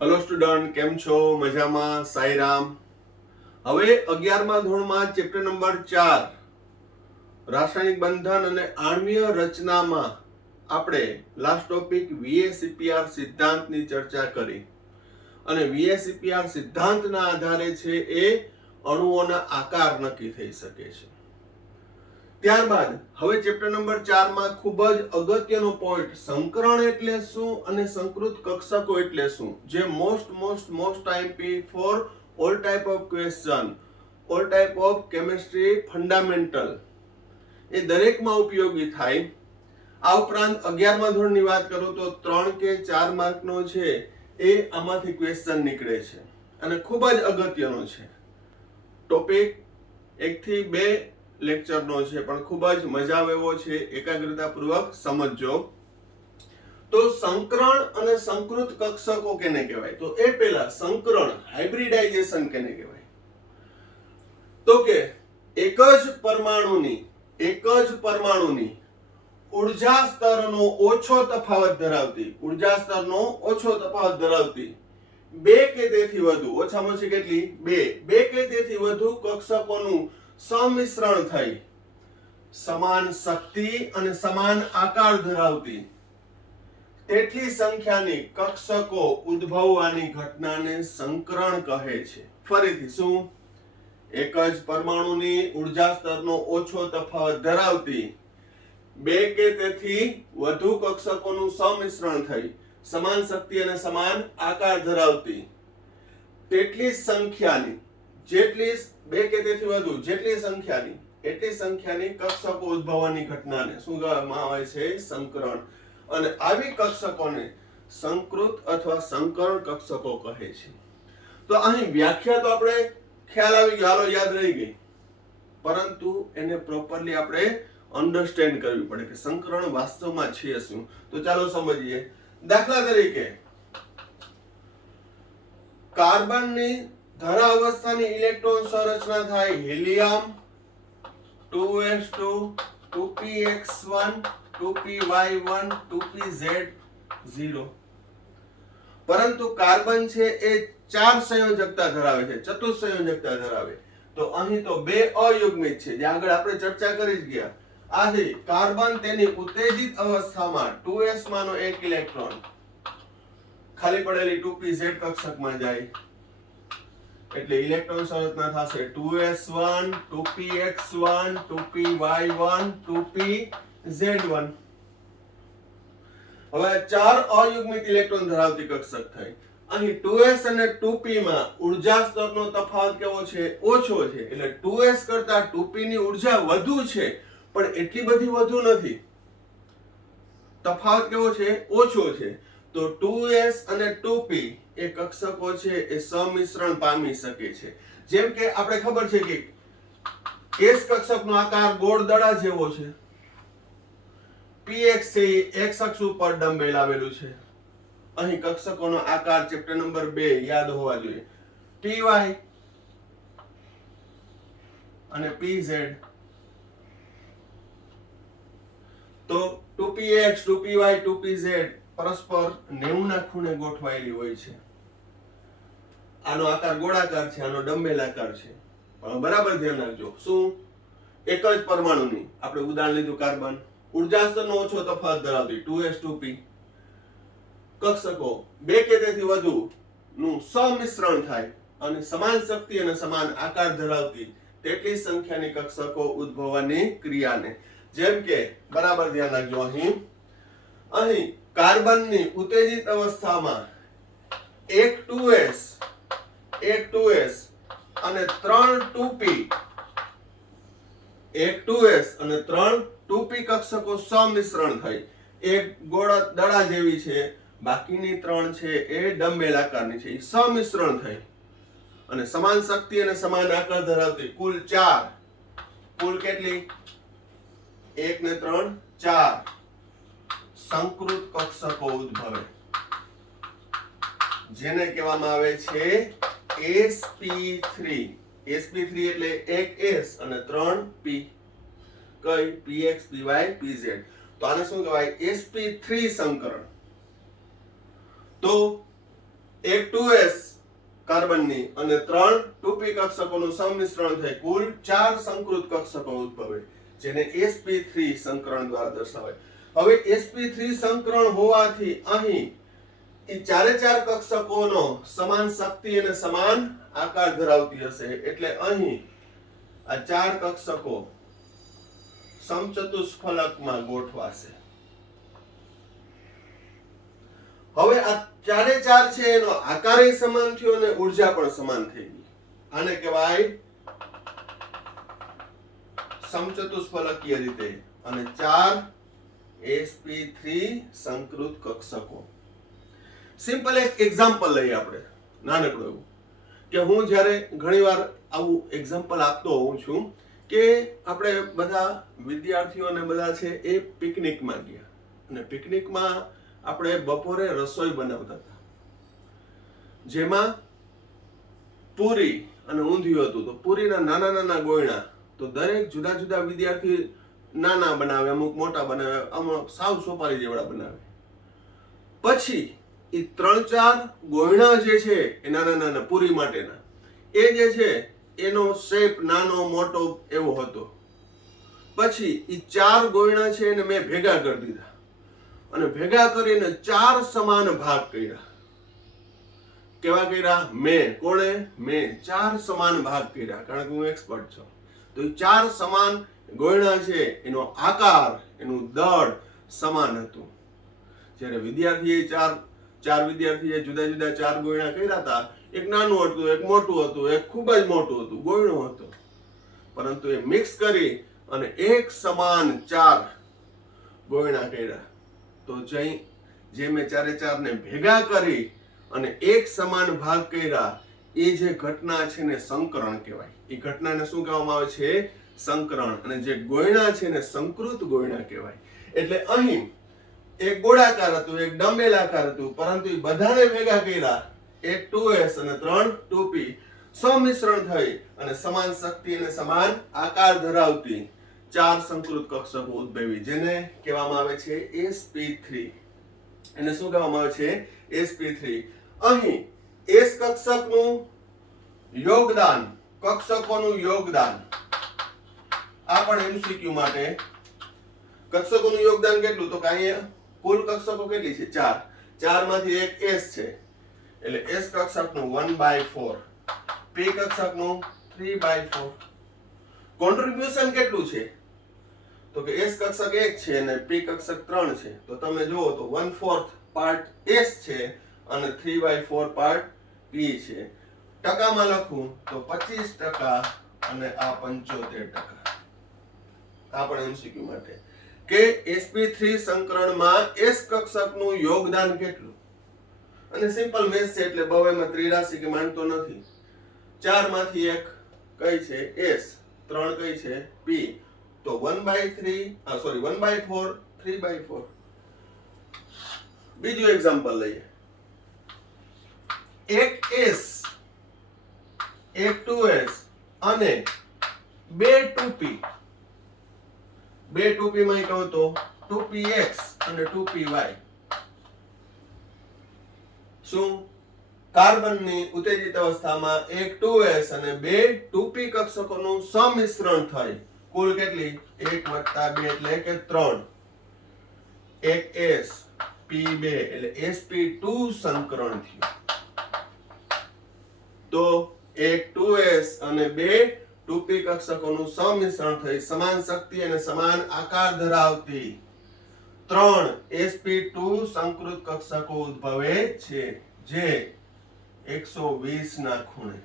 Hello student, કેમ છો? મજામાં? સાઈરામ. હવે 11મા ધોરણમાં ચેપ્ટર નંબર 4 રાસાયણિક બંધન અને આણ્વીય રચનામાં આપણે લાસ્ટ ટોપિક VACPR સિદ્ધાંતની ચર્ચા કરી અને VACPR સિદ્ધાંતના આધારે છે એ અણુઓના આકાર નક્કી થઈ શકે છે. ત્યારબાદ હવે ચેપ્ટર નંબર 4 માં ખૂબ જ અગત્યનો પોઈન્ટ સંકરણ એટલે શું અને સંકૃત કક્ષકો એટલે શું, જે most IMP for all type of question, all type of chemistry fundamental, એ દરેકમાં ઉપયોગી થાય. આ ઉપરાંત 11મા ધોરણની વાત કરું તો 3 કે 4 માર્કનો છે એ આમાંથી ક્વેશ્ચન નીકળે છે અને ખૂબ જ અગત્યનો છે ટોપિક. 1 થી 2 લેક્ચરનો છે પણ ખૂબ જ મજા આવે એવો છે, એકાગ્રતાપૂર્વક સમજજો. તો સંકરણ અને સંકૃત કક્ષકો કેને કહેવાય? તો એ પહેલા સંકરણ હાઇબ્રિડાઇઝેશન કેને કહેવાય? તો કે એક જ પરમાણુની ઊર્જા સ્તરનો ઓછો તફાવત ધરાવતી બે કે તેથી વધુ, ઓછામાં ઓછી કેટલી? બે કે તેથી વધુ કક્ષકોનું સંમિશ્રણ થઈ સમાન શક્તિ અને સમાન આકાર ધરાવતી તેટલી સંખ્યાની કક્ષકો ઉદ્ભવવાની ઘટનાને સંકરણ કહે છે. ફરીથી શું? એક જ પરમાણુની ઊર્જા સ્તરનો ઓછો તફાવત ધરાવતી બે કે તેથી વધુ કક્ષકોનું સંમિશ્રણ થઈ સમાન શક્તિ અને સમાન આકાર ધરાવતી તેટલી સંખ્યાની એટલી સંખ્યાની કક્ષકો ઉદ્ભવવાની ઘટનાને શું કહેવામાં આવે છે? સંકરણ. અને આવી કક્ષકોને સંકૃત અથવા સંકરણ કક્ષકો કહે છે. તો અહીં વ્યાખ્યા તો આપણે ખ્યાલ આવી ગયો, હાલો યાદ રહી ગઈ, પરંતુ એને પ્રોપરલી આપણે અન્ડરસ્ટેન્ડ કરવી પડે કે સંકરણ વાસ્તવમાં છે શું. તો ચાલો સમજીએ. દાખલા તરીકે કાર્બનની ધરા અવસ્થાની ઇલેક્ટ્રોન સંરચના થાય helium 2s2 2px1 2py1 2pz0. પરંતુ કાર્બન છે એ 4 સંયોજકતા ધરાવે છે, ચતુઃસંયોજકતા ધરાવે. તો અહીં તો 2 અયુગ્મિત છે, જે આગળ આપણે ચર્ચા કરી જ ગયા. આથી કાર્બન તેની ઉત્તેજિત અવસ્થામાં 2s માંનો એક ઇલેક્ટ્રોન ખાલી પડેલી 2pz કક્ષકમાં જાય એટલે ઇલેક્ટ્રોન સંરચના થશે 2s1 2px1 2py1 2pz1. હવે 4 અયુગ્મિત ઇલેક્ટ્રોન ધરાવતી કક્ષક થઈ. અહીં 2s અને 2p માં ઊર્જા સ્તરનો તફાવત કેવો છે? ઓછો છે. એટલે 2s કરતા 2p ની ઊર્જા વધુ છે, પણ એટલી બધી વધુ નથી. તફાવત કેવો છે? ઓછો છે. તો 2s અને 2p એ કક્ષકો છે એ સંમિશ્રણ પામી શકે છે. જેમ કે આપણે ખબર છે કે s કક્ષકનો આકાર ગોળ દડા જેવો છે. px છે x અક્ષ ઉપર ડમ્બેલ આવેલું છે. અહીં કક્ષકોનો આકાર ચેપ્ટર નંબર 2 યાદ હોવા જોઈએ. py અને pz તો 2px 2py 2pz પરસ્પર 90 ના ખૂણે ગોઠવાયેલી હોય છે. આનો આકાર ગોળાકાર છે, આનો ડંબેલાકાર છે. પણ બરાબર ધ્યાન રાખજો. શું? એક જ પરમાણુની, આપણે ઉદાહરણ લીધું કાર્બન, ઊર્જા સ્તરનો ઓછો તફાવત ધરાવતી 2s 2p કક્ષકો બે કે તેથી વધુ નું સંમિશ્રણ થાય અને સમાન શક્તિ અને સમાન આકાર ધરાવતી તેટલી સંખ્યાની કક્ષકો ઉદ્ભવવાની ક્રિયાને, જેમ કે બરાબર ધ્યાન રાખજો, અહીં કાર્બનની ઉત્તેજિત અવસ્થામાં એક 2s અને 3 2p કક્ષકો સંમિશ્રણ થઈ એક ગોળ દડા જેવી છે, બાકીની 3 છે એ ડંબેલ આકારની છે, એ સંમિશ્રણ થઈ અને સમાન શક્તિ અને સમાન આકાર ધરાવતી કુલ 4, કુલ કેટલી? 1 ને 3 4 સંકૃત કક્ષકો ઉદ્ભવે, જેને કહેવામાં આવે છે sp3. sp3 એટલે એક s અને 3 p. કઈ? px py pz. તો આને શું કહેવાય? sp3 સંકરણ. તો એક 2s કાર્બનની અને 3 2p કક્ષકોનું સંમિશ્રણ થઈ કુલ 4 સંકૃત કક્ષકો ઉદ્ભવે, જેને sp3 સંકરણ દ્વારા દર્શાવાય. હવે sp3 સંકરણ હોવાથી અહીં એ ચારે ચાર કક્ષકોનો સમાન શક્તિ અને સમાન આકાર ધરાવતી હશે, એટલે અહીં આ ચાર કક્ષકો સમચતુષ્ફલકમાં ગોઠવાશે. હવે આ ચારે ચાર છે એનો આકાર સમાન થયો અને ઉર્જા પણ સમાન થઈ ગઈ. આને કહેવાય સમચતુષ્ફલકીય રીતે. અને 4 sp3 સંકૃત કક્ષકો. સિમ્પલ એક એક્ઝામ્પલ લઈએ આપણે, નાનકડું એવું, કે હું જ્યારે ઘણીવાર આવું એક્ઝામ્પલ આપતો હોઉં છું કે આપણે બધા વિદ્યાર્થીઓને બધા છે એ પિકનિકમાં ગયા અને પિકનિકમાં આપણે બપોરે રસોઈ બનાવતા હતા, જેમાં પૂરી અને ઊંધિયું હતું. તો પૂરીના નાના નાના ગોયણા તો દરેક જુદા જુદા વિદ્યાર્થી નાના બનાવે, અમુક મોટા બનાવે, અમુક સાવ સોપારી જેવડા બનાવે. પછી એ 3-4 ગોયણા જે છે એ નાના નાના પૂરી માટેના, એ જે છે એનો શેપ નાનો મોટો એવો હતો. પછી એ 4 ગોયણા છે એને મેં ભેગા કરી દીધા અને ભેગા કરીને 4 સમાન ભાગ કર્યા. કેવા કર્યા? કોણે? મેં 4 સમાન ભાગ કર્યા, કારણ કે હું એક્સપર્ટ છું. તો એ 4 સમાન ગોયણા છે એનો આકાર, એનું દળ સમાન હતું. જ્યારે વિદ્યાર્થીએ ચાર વિદ્યાર્થીએ જુદા જુદા 4 ગોયણા કર્યા હતા, એક નાનું હતું, એક મોટું હતું, એક ખૂબ જ મોટું હતું, ગોયણું હતું. પરંતુ એ મિક્સ કરી અને એક સમાન 4 ગોયણા કર્યા. તો જે મેં ચારે ચારને ભેગા કરી અને એક સમાન ભાગ કર્યા, એ જે ઘટના છે ને સંકરણ કહેવાય. એ ઘટનાને શું કહેવામાં આવે છે? સંકરણ. અને જે ગોયણા છે ને સંકૃત ગોયણા કહેવાય. એટલે અહીં એક ગોળાકાર હતું, એક ડંબેલાકાર હતું, પરંતુ એ બધાને ભેગા કર્યા, એક 2s અને 3 2p સંમિશ્રણ થઈ અને સમાન શક્તિ અને સમાન આકાર ધરાવતી 4 સંકૃત કક્ષકો ઉદ્ભવી, જેને કહેવામાં આવે છે sp3. એને શું કહેવામાં આવે છે? sp3. અહીં s કક્ષકનું યોગદાન, કક્ષકોનું યોગદાન, આ પણ MCQ માટે. કક્ષકોનું યોગદાન કેટલું? તો કે અહીંયા કુલ કક્ષકો કેટલી છે? 4. 4 માંથી એક s છે, એટલે s કક્ષકનું 1/4, p કક્ષકનું 3/4. કોન્ટ્રીબ્યુશન કેટલું છે? તો કે s કક્ષક 1 છે અને p કક્ષક 3 છે. તો તમે જુઓ તો 1/4 પાર્ટ s છે અને 3/4 પાર્ટ p છે. ટકામાં લખું તો 25% અને આ 75%. આ પણ MCQ માટે કે sp3 સંકરણમાં s કક્ષકનું યોગદાન કેટલું. અને સિમ્પલ મેથ્સ છે એટલે બહુ એમાં ત્રિરાશી કે માનતો નથી. 4 માંથી એક કઈ છે? s, 3 કઈ છે? p. તો 1/4 3/4. બીજું એક્ઝામ્પલ લઈએ. એક s, એક 2s અને 2 2p. 2 2p માં કહું તો 2px અને 2py. શું? કાર્બનની ઉત્તેજિત અવસ્થામાં એક 2s અને 2 2p કક્ષકોનું સંમિશ્રણ થઈ કુલ કેટલી? 1 + 2 એટલે કે 3. એક s p2 એટલે sp2 સંકરણ થયું. તો એક 2s અને 2 2p કક્ષકોનું સંમિશ્રણ થઈ સમાન શક્તિ અને સમાન આકાર ધરાવતી 3 sp2 સંકૃત કક્ષકો ઉદ્ભવે છે, જે 120 ના ખૂણે.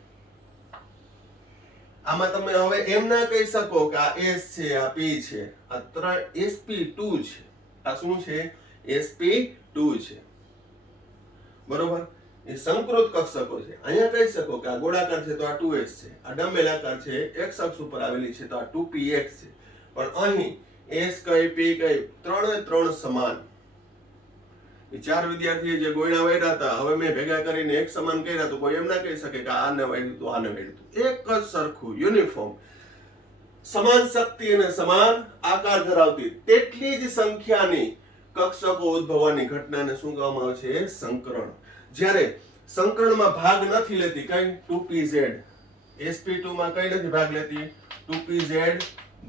આમાં તમે હવે એમ ના કહી શકો કે આ s છે, આ p છે. આ 3 sp2 છે. આ શું છે? sp2 છે. બરોબર? એ સંકૃત કક્ષકો છે. અહીંયા કહી શકો કે આ ગોળાકાર છે તો આ 2s છે, આ ડંબેલાકાર છે, x અક્ષ ઉપર આવેલી છે તો આ 2px છે. પણ અહીં s કઈ p કઈ ત્રણે સમાન. એ 4 વિદ્યાર્થીએ જે ગોળા વાળ્યા હતા, હવે મેં ભેગા કરીને એક સમાન કર્યા, તો કોઈ એમ ના કહી શકે કે આને વાળ્યું તો આને વાળ્યું. એક જ સરખું યુનિફોર્મ સમાન શક્તિ અને સમાન આકાર ધરાવતી તેટલી જ સંખ્યાની કક્ષકો ઉદ્ભવવાની ઘટનાને શું કહેવામાં આવે છે? સંકરણ. જ્યારે સંકરણમાં ભાગ નથી લેતી કઈ 2pz. sp2 માં કઈ નથી ભાગ લેતી 2pz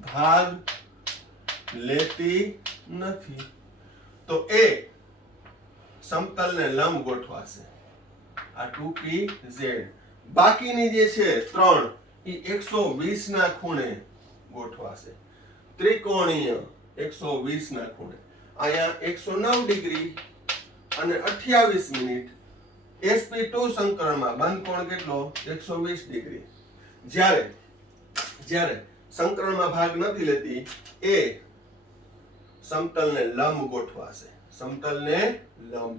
ભાગ લેતી નથી. તો એ સમતલને લંબ ગોઠવાશે આ 2pz. બાકીની જે છે 3 એ 120 ના ખૂણે ગોઠવાશે. ત્રિકોણીય 120 ના ખૂણે. અહીંયા 109 ડિગ્રી અને 28 મિનિટ. sp2 સંકરણમાં બંધ કોણ કેટલો 120 ડિગ્રી. જ્યારે સંકરણમાં ભાગ નથી લેતી એ સમતલને લંબ ગોઠવાશે. સમતલને લંબ.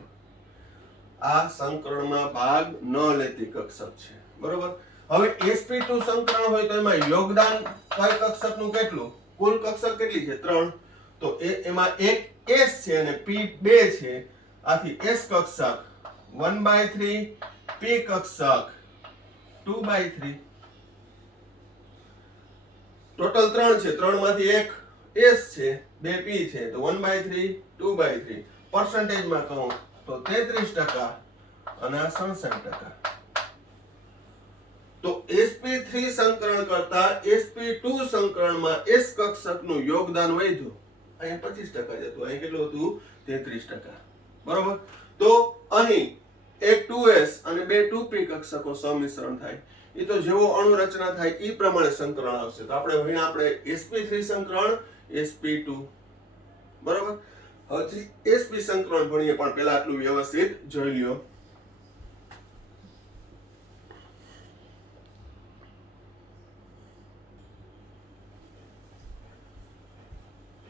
આ સંકરણમાં ભાગ ન લેતી કક્ષક છે. બરોબર. હવે sp2 સંકરણ હોય તો એમાં યોગદાન કઈ કક્ષકનું કેટલું? કુલ કક્ષક કેટલી છે 3. તો એમાં એક s છે અને p 2 છે. આથી s કક્ષક 1/3, p કક્ષક 2/3. ટોટલ 3 છે. 3 માંથી એક s છે, 2 p છે, તો 1/3, 2/3. પર્સન્ટેજમાં કહું તો 33% અને 67%. તો sp3 સંકરણ કરતા sp2 સંકરણમાં s કક્ષકનું યોગદાન વધ્યું. અહીં 25% જતું, અહીં કેટલું હતું 33%. બરોબર. તો અહીં એક 2s અને બે 2p કક્ષકો સમિશ્રણ થાય. એ તો જેવો અણુ રચના થાય એ પ્રમાણે સંકરણ આવશે. તો આપણે sp3 સંકરણ sp2. બરોબર. હવે sp સંકરણ ભણીએ પણ પહેલા આટલું વ્યવસ્થિત જોઈ લ્યો.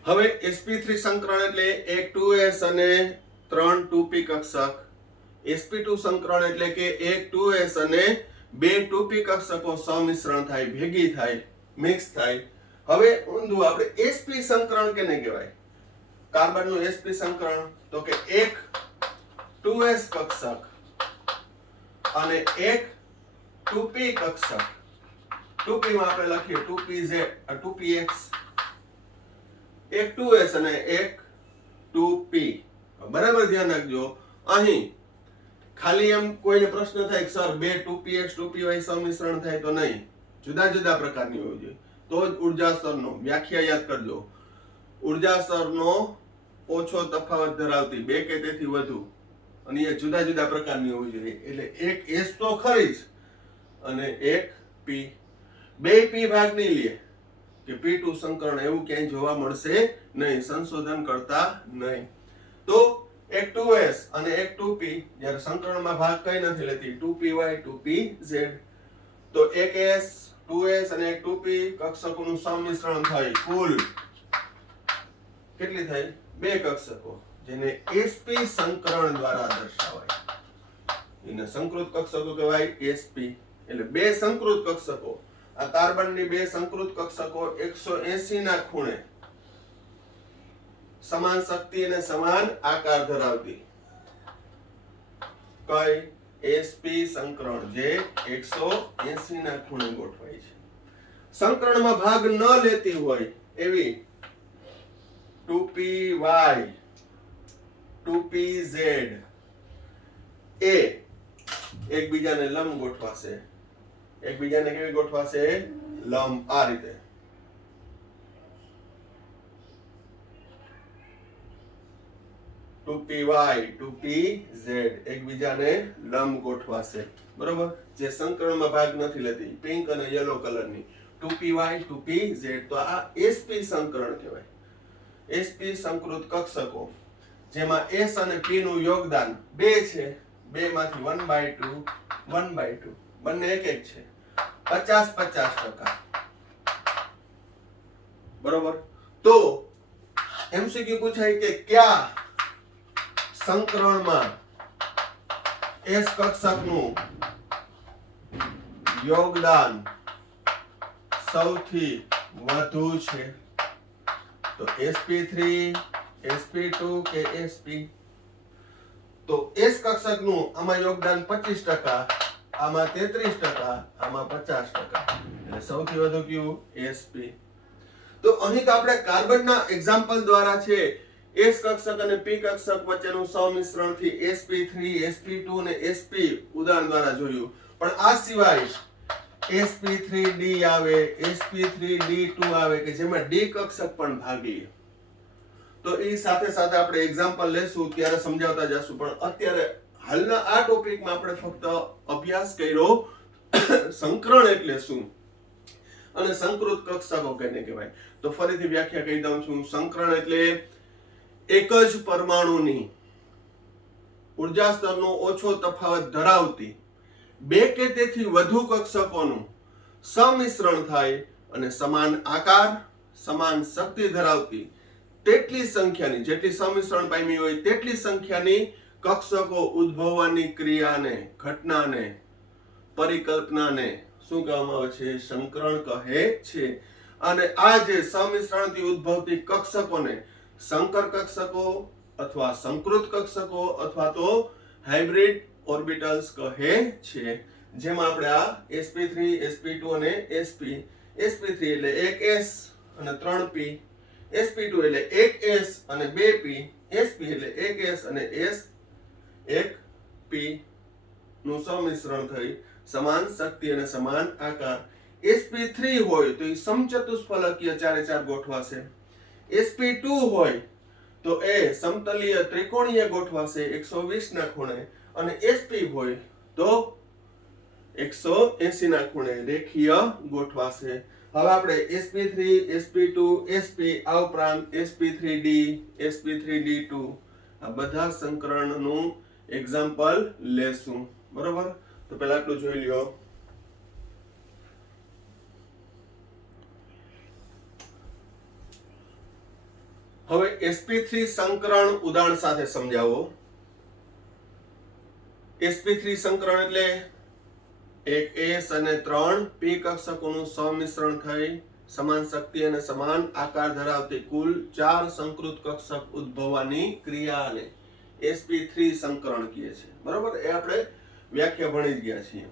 હવે sp3 સંકરણ એટલે એક 2s અને 3 2p કક્ષક. sp2 સંકરણ એટલે કે એક 2s અને બે 2p કક્ષકો સમિશ્રણ થાય, ભેગી થાય, મિક્સ થાય. હવે ઊંધું આપણે sp સંકરણ કેને કહેવાય? કાર્બનનું sp સંકરણ તો કે એક 2s કક્ષક અને એક 2p કક્ષક. 2p માં આપણે લખીએ 2pz 2px. એક 2s અને એક 2p. બરાબર ધ્યાન રાખજો. અહીં ખાલી એમ કોઈને પ્રશ્ન થાય કે સર બે 2px 2py સમિશ્રણ થાય તો નહીં, જુદા જુદા પ્રકારની હોવી જોઈએ તો જ ઉર્જા સ્તરનો વ્યાખ્યા યાદ કરજો. ઉર્જા સ્તરનો ઓછો તફાવત ધરાવતી બે કે તેથી વધુ અને એ જુદા જુદા પ્રકારની હોવી જોઈએ. એટલે એક s તો ખરી જ અને એક p. બે p ભાગ નહીં લે કે p2 સંકરણ એવું ક્યાંય જોવા મળશે નહીં, સંશોધન કરતા નહીં. તો એક 2s અને એક 2p જ્યારે સંકરણમાં ભાગ કઈ નથી લેતી 2py 2pz. તો એક s 2s અને એક 2p કક્ષકોનું સમિશ્રણ થાય. કુલ કેટલી થાય? બે કક્ષકો જેને sp સંકરણ દ્વારા દર્શાવાય. એને સંકૃત કક્ષકો કહેવાય sp. એટલે બે સંકૃત કક્ષકો. આ કાર્બનની બે સંકૃત કક્ષકો 180 ના ખૂણે સમાન શક્તિ અને સમાન આકાર ધરાવતી કઈ sp સંકરણ જે 180 ના ખૂણે ગોઠવાય છે. સંકરણમાં ભાગ ન લેતી હોય એવી 2py 2pz એ એકબીજાને લંબ ગોઠવાશે. એકબીજાને કેવી ગોઠવાશે? લંબ. આ રીતે. py 2pz એકબીજાને લંબ ગોઠવાશે. બરોબર. જે સંકરણમાં ભાગ નથી લેતી પિંક અને યલો કલરની 2py 2pz. તો આ sp સંકરણ કહેવાય. sp સંકૃત કક્ષકો જેમાં s અને p નું યોગદાન 2 છે. 2 માંથી 1/2 1/2 બંને એક એક છે. 50-50%. બરોબર. તો એમસીક્યુ પૂછાય કે કયા સંકરણમાં s કક્ષકનું યોગદાન સૌથી વધુ છે? તો sp3 sp2 કે sp? તો s કક્ષકનું આમાં યોગદાન 25%, આમાં 33%, આમાં 50%. એટલે સૌથી વધુ કયું? sp. તો અહીં તો આપણે કાર્બનના એક્ઝામ્પલ દ્વારા છે એસ કક્ષક અને પી કક્ષક વચ્ચેનું સમિશ્રણથી sp3 sp2 અને sp ઉદાહરણ દ્વારા જોયું. પણ આ સિવાય sp3d આવે, sp3d2 આવે કે જેમાં d કક્ષક પણ ભાગ લે. તો એ સાથે સાથે આપણે એક્ઝામ્પલ લેશું ત્યારે સમજાવતા જશું. પણ અત્યારે હાલના આ ટોપિકમાં આપણે ફક્ત અભ્યાસ કર્યો સંકરણ એટલે શું અને સંકૃત કક્ષકો કેને કહેવાય. તો ફરીથી વ્યાખ્યા કહી દઉં છું. સંકરણ એટલે એક જ પરમાણુની ઉર્જા સ્તરનો ઓછો તફાવત ધરાવતી બે કે તેથી વધુ કક્ષકોનું સમિશ્રણ થાય અને સમાન આકાર, સમાન શક્તિ ધરાવતી તેટલી સંખ્યાની, જેટલી સમિશ્રણ પામી હોય તેટલી સંખ્યાની કક્ષકો ઉદ્ભવવાની ક્રિયાને, ઘટનાને, પરિકલ્પનાને શું કહેવામાં આવે છે? સંકરણ કહે છે. અને આ જે સમિશ્રણથી ઉદ્ભવતી કક્ષકોને સંકર કક્ષકો અથવા સંકૃત કક્ષકો અથવા તો હાઇબ્રિડ ઓર્બિટલ્સ કહે છે. જેમાં આપણે આ sp3 sp2 અને sp3 એટલે 1s અને 3p, sp2 એટલે 1s અને 2p, sp એટલે 1s અને 1p નું સમિશ્રણ થઈ સમાન શક્તિ અને સમાન આકાર. sp3 હોય તો એ સમચતુષ્ફલકીય ચારે ચાર ગોઠવાશે. sp2 હોય તો એ સમતલીય ત્રિકોણીય ગોઠવાશે 120 ના ખૂણે. અને sp હોય તો 180 ના ખૂણે રેખીય ગોઠવાશે. હવે આપણે sp3 sp2 sp આ ઉપરાંત sp3d sp3d2 આ બધા સંકરણનું એક્ઝામ્પલ લેશું. બરોબર? તો પહેલા આટલું જોઈ લ્યો. હવે sp3 સંકરણ ઉદાહરણ સાથે સમજાવો. sp3 સંકરણ એટલે એક s અને 3p કક્ષકોનું સમિશ્રણ થઈ સમાન શક્તિ અને સમાન આકાર ધરાવતી કુલ 4 સંકૃત કક્ષક ઉદ્ભવવાની ક્રિયાને sp3 સંકરણ કહે છે. બરોબર? એ આપણે વ્યાખ્યા ભણી ગયા છીએ.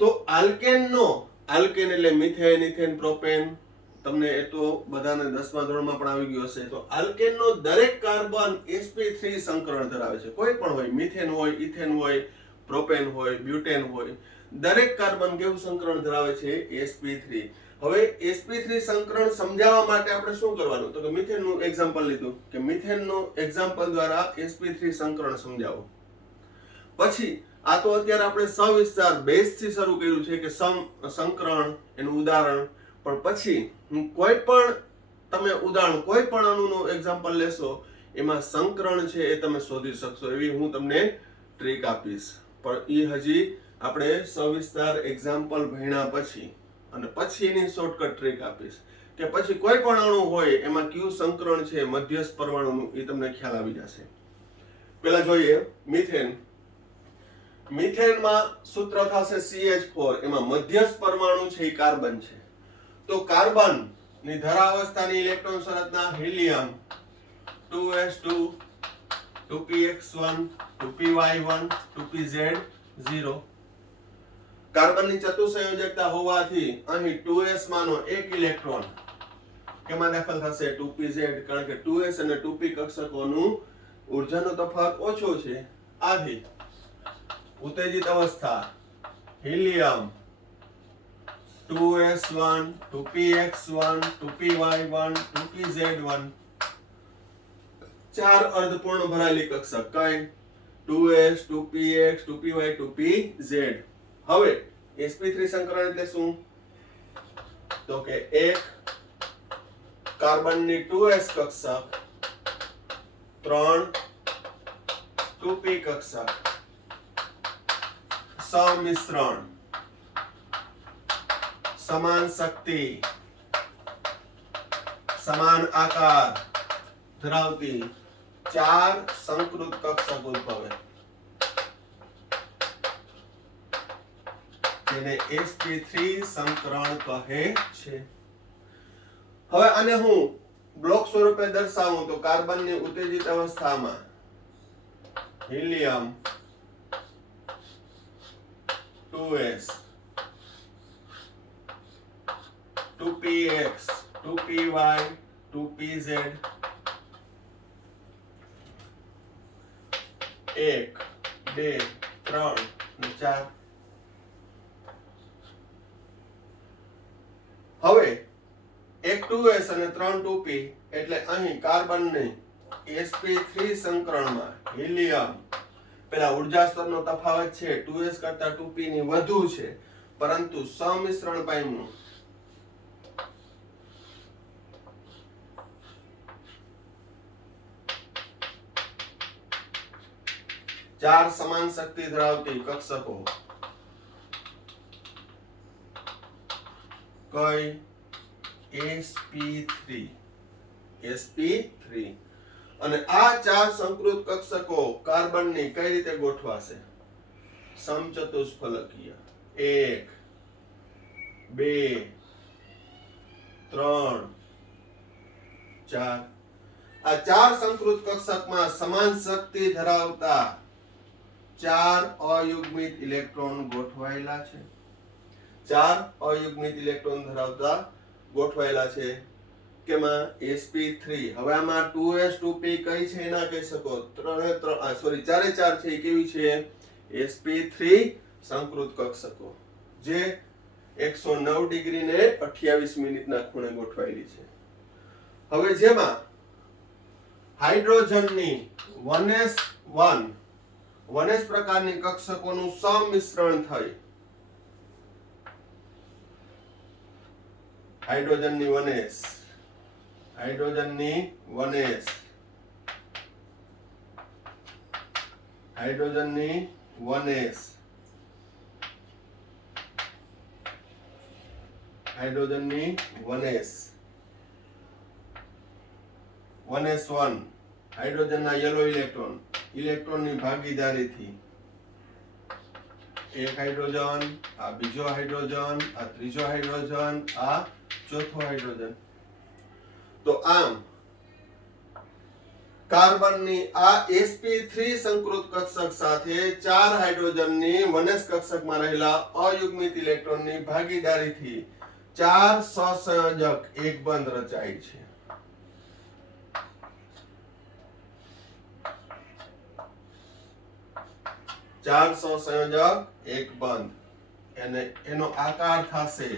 તો આલ્કેન એટલે મિથેન, ઇથેન, પ્રોપેન, તમને એ તો બધાને 10મા ધોરણમાં પણ આવી ગયું હશે. તો આલ્કેનનો દરેક કાર્બન sp3 સંકરણ ધરાવે છે. કોઈ પણ હોય, મિથેન હોય, ઇથેન હોય, પ્રોપેન હોય, બ્યુટેન હોય, દરેક કાર્બન કેવું સંકરણ ધરાવે છે? sp3. હવે sp3 સંકરણ સમજાવવા માટે આપણે શું કરવાનું? તો કે મિથેનનું એક્ઝામ્પલ લીધું કે મિથેનનું એક્ઝામ્પલ દ્વારા sp3 સંકરણ સમજાવો. પછી આ તો અત્યારે આપણે સવિસ્તાર બેઝથી શરૂ કર્યું છે કે સંકરણ એનું ઉદાહરણ. પણ પછી કોઈ પણ તમે ઉદાહરણ કોઈ પણ અણુનું એક્ઝામ્પલ લેશો એમાં સંકરણ છે એ તમે શોધી શકશો એવી હું તમને ટ્રીક આપીશ. પણ એ હજી આપણે સવિસ્તાર એક્ઝામ્પલ ભણ્યા પછી અને પછી એની શોર્ટકટ ટ્રીક આપીશ કે પછી કોઈ પણ અણુ હોય એમાં કયું સંકરણ છે મધ્યસ્થ પરમાણુનું એ તમને ખ્યાલ આવી જશે. પહેલા જોઈએ મિથેન. મિથેનમાં સૂત્ર થશે CH4. એમાં મધ્યસ્થ પરમાણુ છે એ કાર્બન છે. તો કાર્બન ની ધરાવસ્થાની electron શરતના helium 2s2 2px1 2py1 2pz0. કાર્બનની ચતુસંયોજકતા હોવાથી અહીં 2s માનો એક ઇલેક્ટ્રોન કેમાં દાખલ થશે? 2pz. કારણ કે 2s અને 2p કક્ષકોનું ઊર્જાનો તફાવત ઓછો છે. આથી ઉત્તેજિત અવસ્થા helium 2s1 2px1 2py1 2pz1 ચાર અર્ધપૂર્ણ ભરાયેલી કક્ષક કઈ? 2s 2px 2py 2pz. હવે sp3 સંકરણ એટલે શું? તો કે એક કાર્બનની 2s કક્ષક 3 2p કક્ષક સમિશ્રણ સમાન શક્તિ સમાન આકાર ધરાવતી 4 સંકૃત કક્ષક ઉદ્ભવે જેને sp3 સંકરણ કહે છે. હવે આને હું બ્લોક સ્વરૂપે દર્શાવું તો કાર્બનની ઉત્તેજિત અવસ્થામાં helium 2s 2px 2py 2pz 1 2 3 અને 4. હવે એક 2s અને 3 2p એટલે અહીં કાર્બનની sp3 સંકરણમાં હિલિયમ, પેલા ઉર્જા સ્તરનો તફાવત છે 2s કરતા 2p ની વધુ છે, પરંતુ સમિશ્રણ પામ્યું. ચાર સમાન શક્તિ ધરાવતી કક્ષકો કઈ sp3 અને આ ચાર સંકૃત કક્ષકો કાર્બનની કઈ રીતે ગોઠવાશે? સમચતુષ્ફલકીય. 1 2 3 4. આ ચાર સંકૃત કક્ષકમાં સમાન શક્તિ ધરાવતા ચાર અયુગ્મિત ઇલેક્ટ્રોન ગોઠવાયેલા છે. ચાર અયુગ્મિત ઇલેક્ટ્રોન ધરાવતા ગોઠવાયેલા છે કેમાં sp3. હવે આમાં 2s 2p કઈ છે ના કહી શકો, ચારે ચાર છે એ કેવી છે? sp3 સંકૃત કક્ષકો જે 109 ડિગ્રી ને 28 મિનિટના ખૂણે ગોઠવાયેલી છે. હવે જેમાં હાઇડ્રોજનની 1s પ્રકારની કક્ષકોનું સમિશ્રણ થઈ હાઇડ્રોજનની 1s હાઇડ્રોજનની 1s હાઇડ્રોજનની 1s 1s1 હાઇડ્રોજનના yellow ઇલેક્ટ્રોનની ભાગીદારીથી એક હાઇડ્રોજન, આ બીજો હાઇડ્રોજન, આ ત્રીજો હાઇડ્રોજન, આ ચોથો હાઇડ્રોજન. તો આમ કાર્બનની આ sp3 સંકૃત કક્ષક સાથે ચાર હાઇડ્રોજનની 1s કક્ષકમાં રહેલા અયુગ્મિત ઇલેક્ટ્રોનની ભાગીદારીથી ચાર સહસંયોજક એક બંધ રચાય છે. ચાર સહસંયોજક એક બંધ, અને એનો આકાર થશે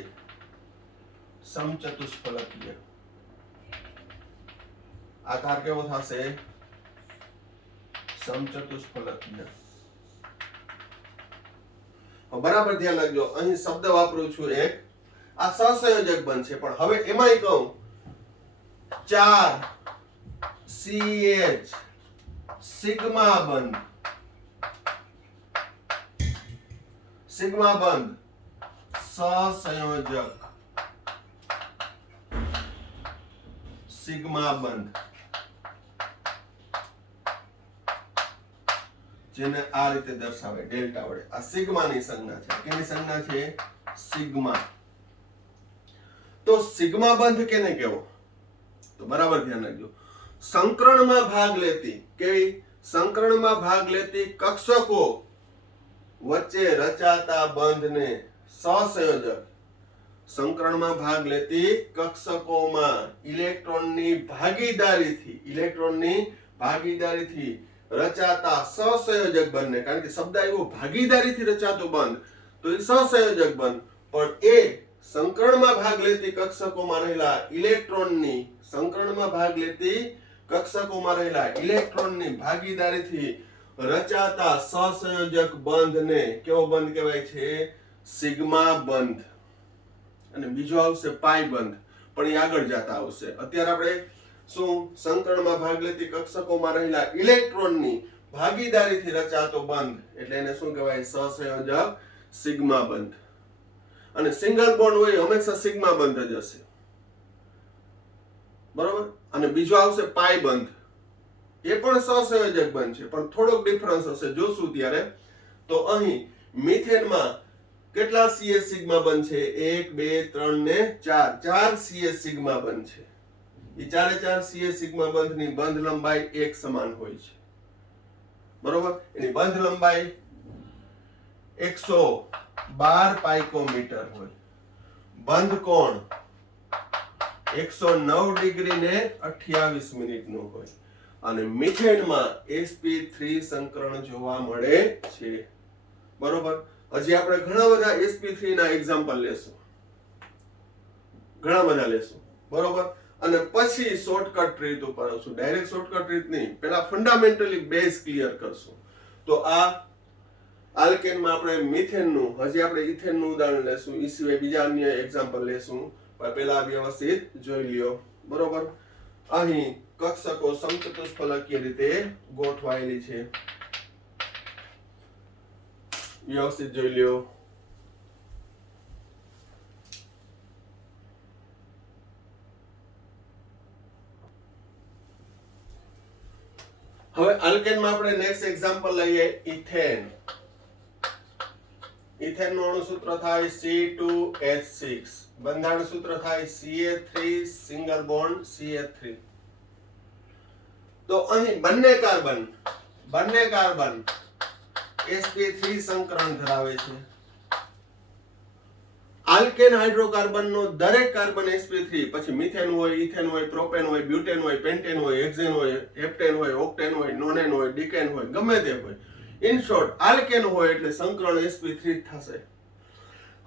સમચતુષ્ફલકીય. આકાર કેવો થશે? સમચતુષ્ફલકીય. બરાબર ધ્યાન રાખજો, અહીં શબ્દ વાપરું છું એક. આ સહસંયોજક બંધ છે, પણ હવે એમાંય કહું 4 CH સિગ્મા બંધ. સિગ્મા બંધ સહસંયોજક સિગ્મા બંધ, જેને આ રીતે દર્શાવે ડેલ્ટા વડે. આ સિગ્માની સંજ્ઞા છે. કેની સંજ્ઞા છે? સિગ્મા. તો સિગ્મા બંધ કેને કહેવો? તો બરાબર ધ્યાન રાખજો. સંકરણમાં ભાગ લેતી, કેવી? સંકરણમાં ભાગ લેતી કક્ષકો વચ્ચે રચાતા બંધને સહસંયોજક. સંકરણમાં ભાગ લેતી કક્ષકોમાં ઇલેક્ટ્રોનની ભાગીદારીથી રચાતા સહસંયોજક બંધને, કારણ કે શબ્દ આવ્યો ભાગીદારીથી રચાતો બંધ, તો એ સહસંયોજક બંધ, પણ એ સંકરણમાં ભાગ લેતી કક્ષકોમાં રહેલા ઇલેક્ટ્રોનની ભાગીદારીથી રચાતા સહસંયોજક બંધને કેવો બંધ કહેવાય છે? સિગ્મા બંધ. અને બીજો આવશે પાઈ બંધ, પણ એ આગળ જતા આવશે. અત્યારે આપણે શું? સંકરણમાં ભાગ લેતી કક્ષકોમાં રહેલા ઇલેક્ટ્રોનની ભાગીદારીથી રચાતો બંધ, એટલે એને શું કહેવાય? સહસંયોજક સિગ્મા બંધ. અને સિંગલ બોન્ડ હોય હંમેશા સિગ્મા બંધ જ હશે. બરોબર. અને બીજો આવશે પાઈ બંધ, એ પણ સહસંયોજક બંધ છે, પણ થોડોક ડિફરન્સ હશે, જોશું ત્યારે. તો અહીં મિથેનમાં કેટલા CH સિગ્મા બંધ છે? 1 2 3 ને 4. 4 CH સિગ્મા બંધ છે. એ ચારે ચાર CH સિગ્મા બંધની બંધ લંબાઈ એક સમાન હોય છે. બરોબર. એની બંધ લંબાઈ 112 પાઇકોમીટર હોય. બંધ કોણ 109 ડિગ્રી ને 28 મિનિટનું હોય. અને મિથેનમાં sp3 સંકરણ જોવા મળે છે. બરોબર. હજી આપણે ઘણા બધા sp3 ના એક્ઝામ્પલ લેશું, ઘણા બધા લેશું. બરોબર. અને પછી શોર્ટકટ ટ્રીટ ઉપર આવશું. ડાયરેક્ટ શોર્ટકટ ટ્રીટ નહીં, પહેલા ફંડામેન્ટલી બેઝ ક્લિયર કરશું. તો આ આલ્કેનમાં આપણે મિથેનનું, હજી આપણે ઇથેનનું ઉદાહરણ લેશું, એ સિવાય બીજા અન્ય એક્ઝામ્પલ લેશું. પણ પહેલા વ્યવસ્થિત જોઈ લ્યો. બરોબર. અહીં કક્ષકો સમચતુષ્ફલકીય રીતે ગોઠવાયેલી છે, વ્યવસ્થિત જોઈ લ્યો. હવે આલ્કેનમાં આપણે નેક્સ્ટ એક્ઝામ્પલ લઈએ, ઇથેન. ઇથેન નું અણુ સૂત્ર થાય C2H6, બંધારણ સૂત્ર થાય CH3 સિંગલ બોન્ડ CH3. તો અહીં બંને કાર્બન sp3 સંકરણ ધરાવે છે. આલ્કેન હાઇડ્રોકાર્બન નો દરેક કાર્બન sp3, પછી મિથેન હોય, ઇથેન હોય, પ્રોપેન હોય, બ્યુટેન હોય, પેન્ટેન હોય, હેક્ઝેન હોય, હેપ્ટેન હોય, ઓક્ટેન હોય, નોનેન હોય, ડિકેન હોય, ગમે તે હોય, ઇન શોર્ટ આલ્કેન હોય એટલે સંકરણ sp3 જ થશે.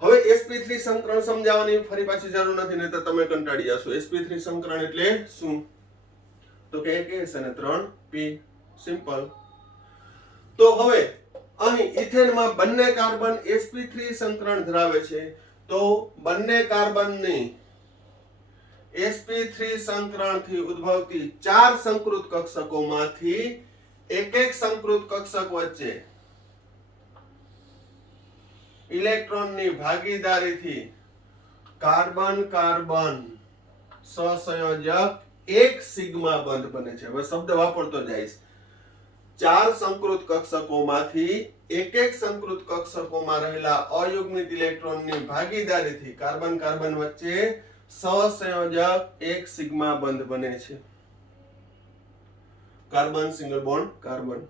હવે sp3 સંકરણ સમજાવવાની ફરી પાછી જરૂર નથી, નહીં તો તમે કંટાળી જશો. sp3 સંકરણ એટલે શું? તો કે એક S અને 3 P, સિમ્પલ. તો હવે અહીં ઇથેનમાં બંને કાર્બન sp3 સંકરણ ધરાવે છે. તો બંને કાર્બનની sp3 સંકરણથી ઉદ્ભવતી 4 સંકૃત કક્ષકોમાંથી એક સંકૃત કક્ષક વચ્ચે ઇલેક્ટ્રોનની ભાગીદારીથી કાર્બન કાર્બન સહસંયોજક એક સિગ્મા બંધ બને છે. હવે શબ્દ વાપરતો જઈશ. 4 સંકૃત કક્ષકોમાંથી એક સંકૃત કક્ષકોમાં રહેલા અયુગ્મિત ઇલેક્ટ્રોનની ભાગીદારીથી કાર્બન કાર્બન વચ્ચે સહસંયોજક એક સિગ્મા બંધ બને છે. Carbon single bond carbon.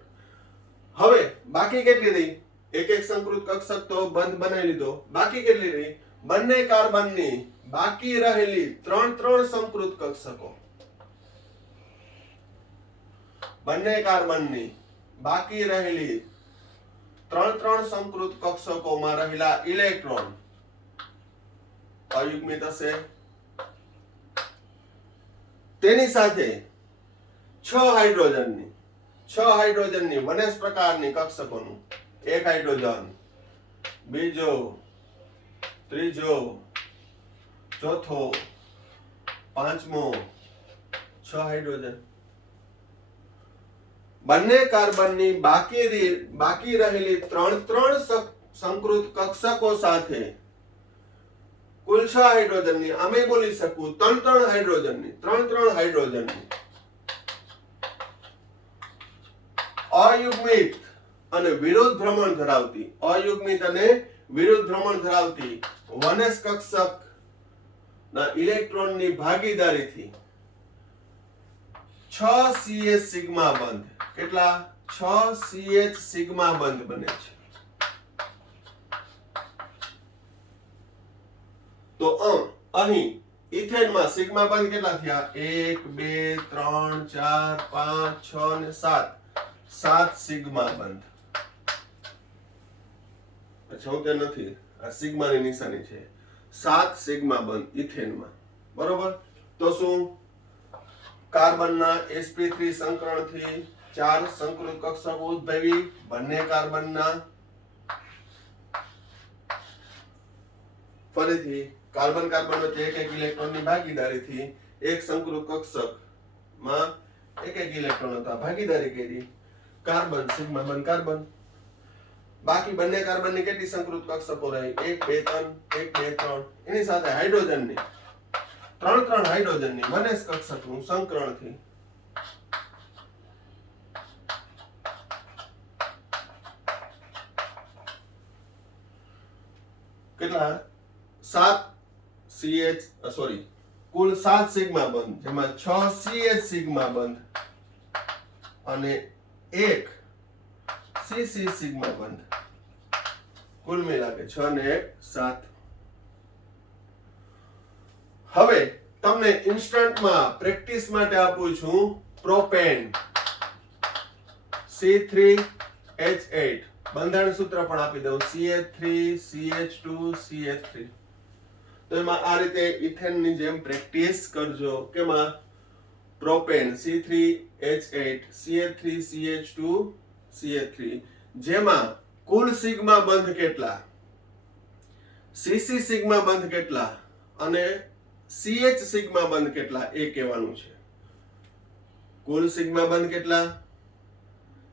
હવે બાકી કેટલી રહી? એક સંકૃત કક્ષક તો બંધ બનાવી લીધો. બાકી કેટલી રહી? બંને કાર્બનની બાકી રહેલી 3 સંકૃત કક્ષકો. બંને કાર્બનની બાકી રહેલી 3 સંકૃત કક્ષકોમાં રહેલા ઇલેક્ટ્રોન અયુગ્મિત હશે. તેની સાથે 6 હાઇડ્રોજનની વનસ પ્રકારની કક્ષકોનું, એક હાઇડ્રોજન, બીજો, ત્રીજો, ચોથો, પાંચમો, 6 હાઇડ્રોજન. બંને કાર્બનની બાકી રહેલી 3 સંકૃત કક્ષકો સાથે કુલ 6 હાઇડ્રોજનની, આમે બોલી શકું 3 હાઇડ્રોજનની અયુગ્મિત અને વિરુદ્ધ ભ્રમણ ધરાવતી વનસ કક્ષક ના ઇલેક્ટ્રોનની ભાગીદારીથી 6 CH સિગ્મા બંધ. કેટલા? 6 CH સિગ્મા બંધ બને છે. તો અહીં ઇથેનમાં સિગ્મા બંધ કેટલા થયા? 1 2 3 4 5 6 અને 7 સિગ્મા બંધ. અચ્છા, નથી, આ સિગ્માની નિશાની છે. 7 સિગ્મા બંધ ઇથેનમાં. બરોબર. તો શું? કાર્બનના sp3 સંકરણથી 4 સંકૃત કક્ષકો ઉદ્ભવી. બંને કાર્બનના ફરીથી કાર્બન વચ્ચે એક ઇલેક્ટ્રોનની ભાગીદારીથી એક સંકૃત કક્ષકમાં એક ઇલેક્ટ્રોન હતા, ભાગીદારી કરી. કાર્બન સિગ્મા બંધ કાર્બન. બાકી બંને કાર્બનની કેટલી સંકૃત કક્ષકો રહી? 1 2 3 એની સાથે હાઇડ્રોજનની 3 હાઇડ્રોજનની વનસ કક્ષકનું સંકરણથી કેટલા? 7 કુલ 7 સિગ્મા બંધ, જેમાં 6 CH સિગ્મા બંધ અને 1 CC સિગ્મા બંધ. કુલ મિલા કે 6 ને 1 7. હવે તમને ઇન્સ્ટન્ટમાં પ્રેક્ટિસ માટે આપું છું પ્રોપેન. C3H8 બંધારણ સૂત્ર પણ આપી દઉં CH3CH2CH3 તો એમાં આ રીતે ઇથેન ની જેમ પ્રેક્ટિસ કરજો કેમાં પ્રોપેન C3H8 CH3CH2CH3 જેમાં કુલ સિગ્મા બંધ કેટલા CC સિગ્મા બંધ કેટલા અને CH સિગ્મા બંધ કેટલા એ કહેવાનું છે કુલ સિગ્મા બંધ કેટલા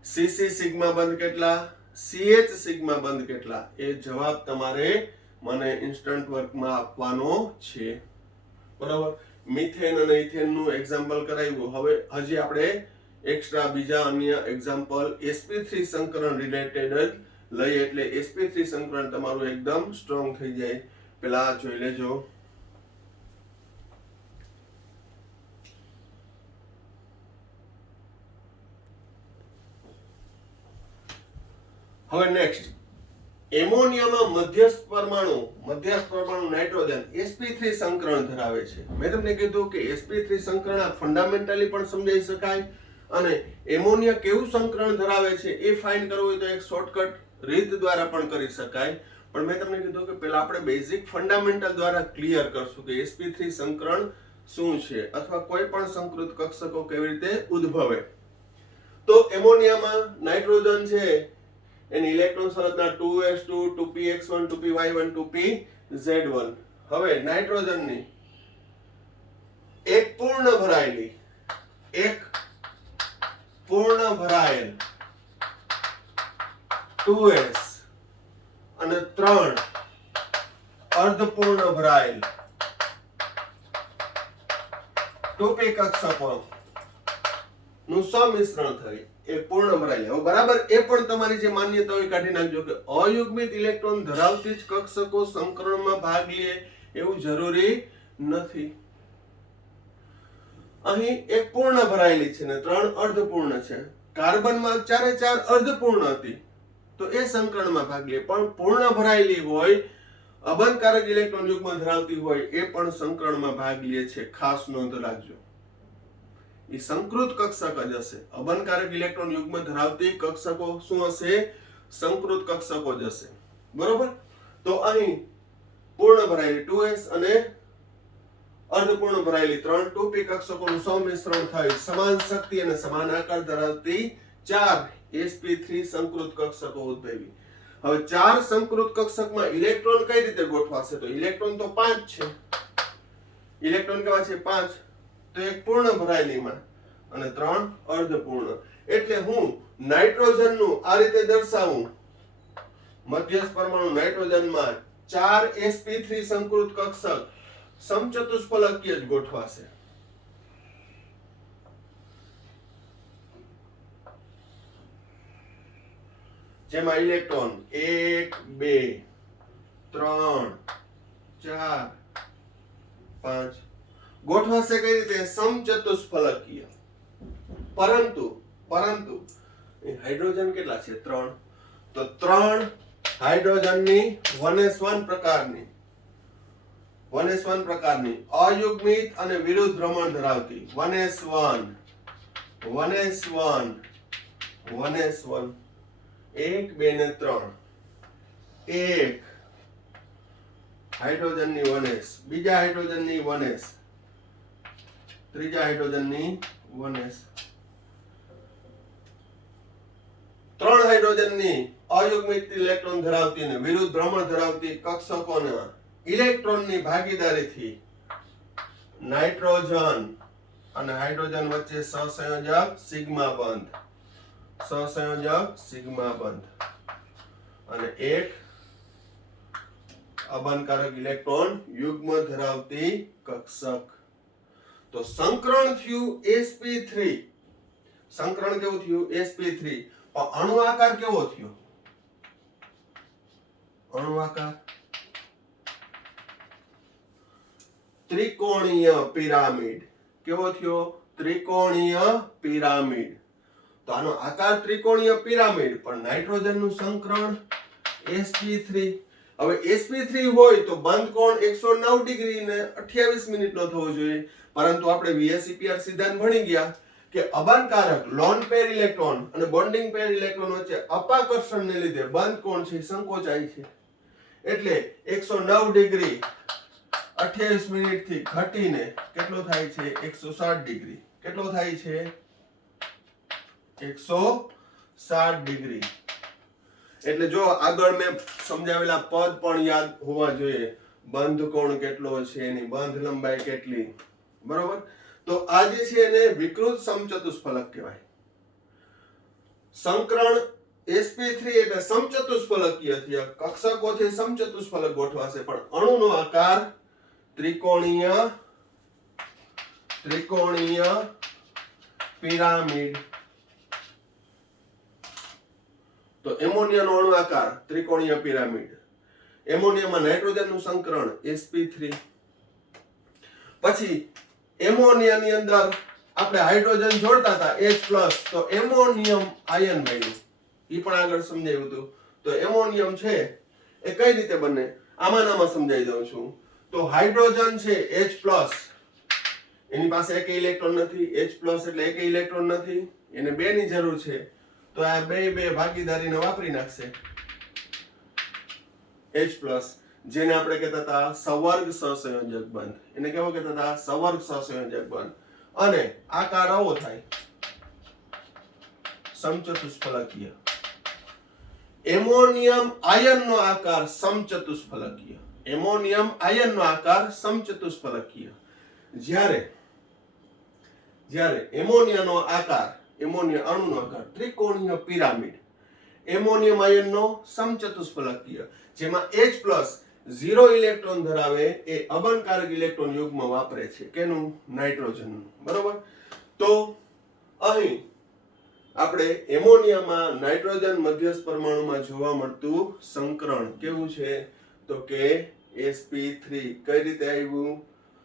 CC સિગ્મા બંધ કેટલા CH સિગ્મા બંધ કેટલા એ જવાબ તમારે મને ઇન્સ્ટન્ટ વર્કમાં આપવાનો છે બરાબર મિથેન અને ઇથેન નું એક્ઝામ્પલ કરાવ્યું હવે હજી આપણે એક્સ્ટ્રા બીજા અન્ય એક્ઝામ્પલ sp3 સંકરણ રિલેટેડ લઈએ એટલે sp3 સંકરણ તમારું એકદમ સ્ટ્રોંગ થઈ જાય પેલા જોઈ લેજો હવે નેક્સ્ટ એમોનિયામાં મધ્યસ્થ પરમાણુ નાઇટ્રોજન sp3 સંકરણ ધરાવે છે મેં તમને કીધું કે sp3 સંકરણ ફંડામેન્ટલી પણ સમજાઈ શકાય અને એમોનિયા કેવું સંકરણ ધરાવે છે એ ફાઇન્ડ કરવું હોય તો એક શોર્ટકટ રીત દ્વારા પણ કરી શકાય પણ મેં તમને કીધું કે પહેલા આપણે બેઝિક ફંડામેન્ટલ દ્વારા ક્લિયર કરશું કે sp3 સંકરણ શું છે અથવા કોઈ પણ સંકૃત કક્ષકો કેવી રીતે ઉદ્ભવે તો એમોનિયામાં નાઇટ્રોજન છે એની ઇલેક્ટ્રોન સંરચના 2s2 2px1 2py1 2pz1 હવે નાઇટ્રોજનની એક પૂર્ણ ભરાયેલ 2s અને 3 અર્ધપૂર્ણ ભરાયેલ 2p કક્ષકો નું સમિશ્રણ થઈ એ પૂર્ણ ભરાયેલ હવે બરાબર એ પણ તમારી જે માન્યતા હોય કાઢી નાખજો કે અયુગ્મિત ઇલેક્ટ્રોન ધરાવતી જ કક્ષકો સંકરણમાં ભાગ લે એવું જરૂરી નથી અહીં એક પૂર્ણ ભરાયેલી છે ને 3 અર્ધપૂર્ણ છે કાર્બનમાં 4 અર્ધપૂર્ણ હતી તો એ સંકરણમાં ભાગ લે પણ પૂર્ણ ભરાયેલી હોય અબંધકારક ઇલેક્ટ્રોન યુગ્મ ધરાવતી હોય એ પણ સંકરણમાં ભાગ લે છે ખાસ નોંધ રાખજો એ સંકૃત કક્ષક જ હશે અબંધકારક ઇલેક્ટ્રોન યુગ્મ ધરાવતી કક્ષકો શું હશે સંકૃત કક્ષકો જ હશે બરોબર તો અહીં પૂર્ણ ભરાયેલી 2s અને અર્ધપૂર્ણ ભરાયેલી 3 2p કક્ષકોનું સંમિશ્રણ થઈ સમાન શક્તિ અને સમાન આકાર ધરાવતી 4 sp3 સંકૃત કક્ષકો ઉદ્ભવી હવે 4 સંકૃત કક્ષકમાં ઇલેક્ટ્રોન કઈ રીતે ગોઠવાશે તો ઇલેક્ટ્રોન તો 5 છે ઇલેક્ટ્રોન કેવા છે 5 તો એક પૂર્ણ ભરાયેલીમાં અને 3 અર્ધપૂર્ણ એટલે હું નાઇટ્રોજનનું આ રીતે દર્શાવું મધ્યસ્થ પરમાણુ નાઇટ્રોજનમાં 4 sp3 સંકૃત કક્ષક સમચતુષ્ફલકીય જ ગોઠવાશે જેમાં ઇલેક્ટ્રોન 1 2 3 4 5 ગોઠવાશે કઈ રીતે સમચતુષ્ફલકીય પરંતુ હાઇડ્રોજન કેટલા છે 3 તો 3 હાઇડ્રોજનની 1s1 પ્રકારની અયુગ્મિત અને વિરુદ્ધ ભ્રમણ ધરાવતી 1s1 1 2 ને 3 એક હાઇડ્રોજનની 1s બીજા હાઇડ્રોજનની 1s ત્રીજા હાઇડ્રોજનની 1s 3 હાઇડ્રોજનની અયુગ્મિત ઇલેક્ટ્રોન ધરાવતી અને વિરુદ્ધ ભ્રમણ ધરાવતી કક્ષકોના ઇલેક્ટ્રોનની ભાગીદારીથી નાઇટ્રોજન અને હાઇડ્રોજન વચ્ચે સહસંયોજક સિગ્મા બંધ અને એક અબંધકારક ઇલેક્ટ્રોન યુગ્મ ધરાવતી કક્ષક તો સંકરણ થયું sp3 સંકરણ કેવું થયું sp3 અણુ આકાર કેવો થયો અણુ આકાર ત્રિકોણીય પિરામિડ કેવો થયો ત્રિકોણીય પિરામિડ તો આનો આકાર ત્રિકોણીય પિરામિડ પણ નાઇટ્રોજનનું સંકરણ sp3 હવે sp3 હોય તો બંધ કોણ 109 ડિગ્રી ને 28 મિનિટનો થવો જોઈએ પરંતુ આપણે VSEPR સિદ્ધાંત ભણી ગયા કે અબનકારક લોન પેર ઇલેક્ટ્રોન અને બોન્ડિંગ પેર ઇલેક્ટ્રોન વચ્ચે અપાકર્ષણને લીધે બંધ કોણ છે સંકોચાય છે, એટલે 109 ડિગ્રી 28 મિનિટ થી ઘટીને કેટલો થાય છે 160 ડિગ્રી. કેટલો થાય છે 160 ડિગ્રી. એટલે જો આગળ મેં સમજાવેલા પદ પણ યાદ હોવા જોઈએ. બંધ કોણ કેટલો છે, એની બંધ લંબાઈ કેટલી, બરોબર. તો આ જે છે એને વિકૃત સમચતુષ્ફલક કહેવાય. સંકરણ sp3 એટલે સમચતુષ્ફલકીય થયા. કક્ષકો છે સમચતુષ્ફલક ગોઠવાશે, પણ અણુનો આકાર ત્રિકોણીય પિરામિડ. તો એમોનિયાનો અણુ આકાર ત્રિકોણીય પિરામિડ. એમોનિયામાં નાઇટ્રોજનનું સંકરણ sp3. પછી એમોનિયાની અંદર આપણે હાઇડ્રોજન જોડતા હતા H+, તો એમોનિયમ આયન બન્યું. એ પણ આગળ સમજાવ્યું હતું. તો એમોનિયમ છે એ કઈ રીતે બને આમાં સમજાવી દઉં છું. તો હાઇડ્રોજન છે H+, એની પાસે એક ઇલેક્ટ્રોન નથી. H+ એટલે એક ઇલેક્ટ્રોન નથી, એને બે ની જરૂર છે. તો આ બે ભાગીદારીને વાપરી નાખશે. H+, જેને આપણે કહેતા હતા સવર્ગ સહસંયોજક બંધ. એને કેવો કહેતા હતા સવર્ગ સહસંયોજક બંધ. અને આકાર આવો થાય સમચતુષ્ફલકીય. એમોનિયમ આયનનો આકાર સમચતુષ્ફલકીય. એમોનિયમ આયનનો આકાર સમચતુષ્ફલકીય. જ્યારે એમોનિયાનો આકાર, એમોનિયા અણુનો આકાર ત્રિકોણીય પિરામિડ. એમોનિયમ આયનનો સમચતુષ્ફલકીય, જેમાં H+ 0 ઇલેક્ટ્રોન ધરાવે એ અબનકારક ઇલેક્ટ્રોન યુગ્મ વાપરે છે. કેનું? નાઇટ્રોજનનું, બરોબર. તો અહીં આપણે એમોનિયામાં નાઇટ્રોજન મધ્યસ્થ પરમાણુમાં જોવા મળતું સંકરણ કેવું છે? તો કે sp3. કઈ રીતે આવ્યું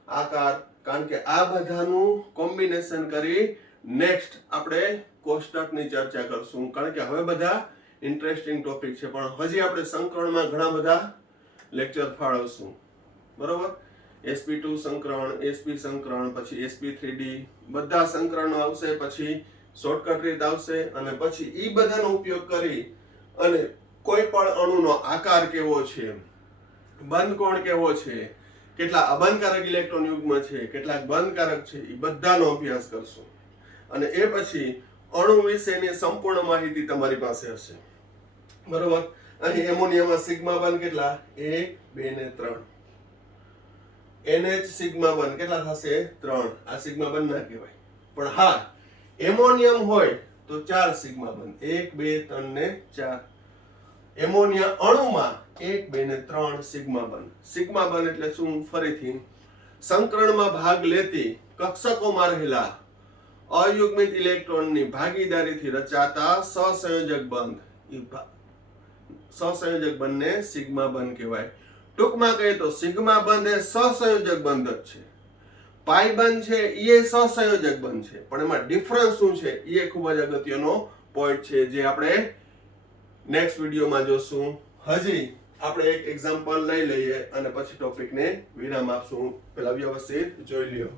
આકાર? કારણ કે આ બધાનું કોમ્બિનેશન કરી નેક્સ્ટ આપણે કોષ્ટકની ચર્ચા કરશું. કારણ કે હવે બધા ઇન્ટરેસ્ટિંગ ટોપિક છે, પણ હજી આપણે સંકરણમાં ઘણા બધા લેક્ચર ફાળવશું, બરોબર. sp2 સંકરણ, sp સંકરણ, પછી sp3d બધા સંકરણો આવશે, પછી શોર્ટકટ રીત આવશે, અને પછી ઈ બધાનો ઉપયોગ કરી અને કોઈ પણ અણુનો આકાર કેવો છે, બંધ કોણ કેવો છે, કેટલા અબનકારક ઇલેક્ટ્રોન યુગ્મ છે, કેટલાક બંધકારક છે, એ બધાનો અભ્યાસ કરશું. અને એ પછી અણુ વિશેની સંપૂર્ણ માહિતી તમારી પાસે હશે, બરોબર. અહીં એમોનિયામાં સિગ્મા બંધ કેટલા? 1, 2 ને 3. NH સિગ્મા બંધ કેટલા થશે? 3. આ સિગ્મા બંધ ના કહેવાય, પણ હા એમોનિયમ હોય તો 4 સિગ્મા બંધ. 1, 2, 3 ને 4. એમોનિયા અણુમાં 1, 2 ને 3 સિગ્મા બંધ. સિગ્મા બંધ એટલે શું? ફરીથી સંકરણમાં ભાગ લેતી કક્ષકોમાં રહેલા અયુગ્મિત ઇલેક્ટ્રોનની ભાગીદારીથી રચાતા સહસંયોજક બંધ. સહસંયોજક બંધને સિગ્મા બંધ કહેવાય. ટૂંકમાં કહીએ તો સિગ્મા બંધ એ સહસંયોજક બંધ જ છે. પાઈ બંધ છે એ સહસંયોજક બંધ છે, પણ એમાં ડિફરન્સ શું છે એ ખૂબ જ અગત્યનો પોઈન્ટ છે, જે આપણે નેક્સ્ટ વિડીયોમાં જોશું. હજી આપણે એક એક્ઝામ્પલ લઈ લઈએ અને પછી ટોપિકને વિરામ આપશું. પહેલા વ્યવસ્થિત જોઈ લ્યો.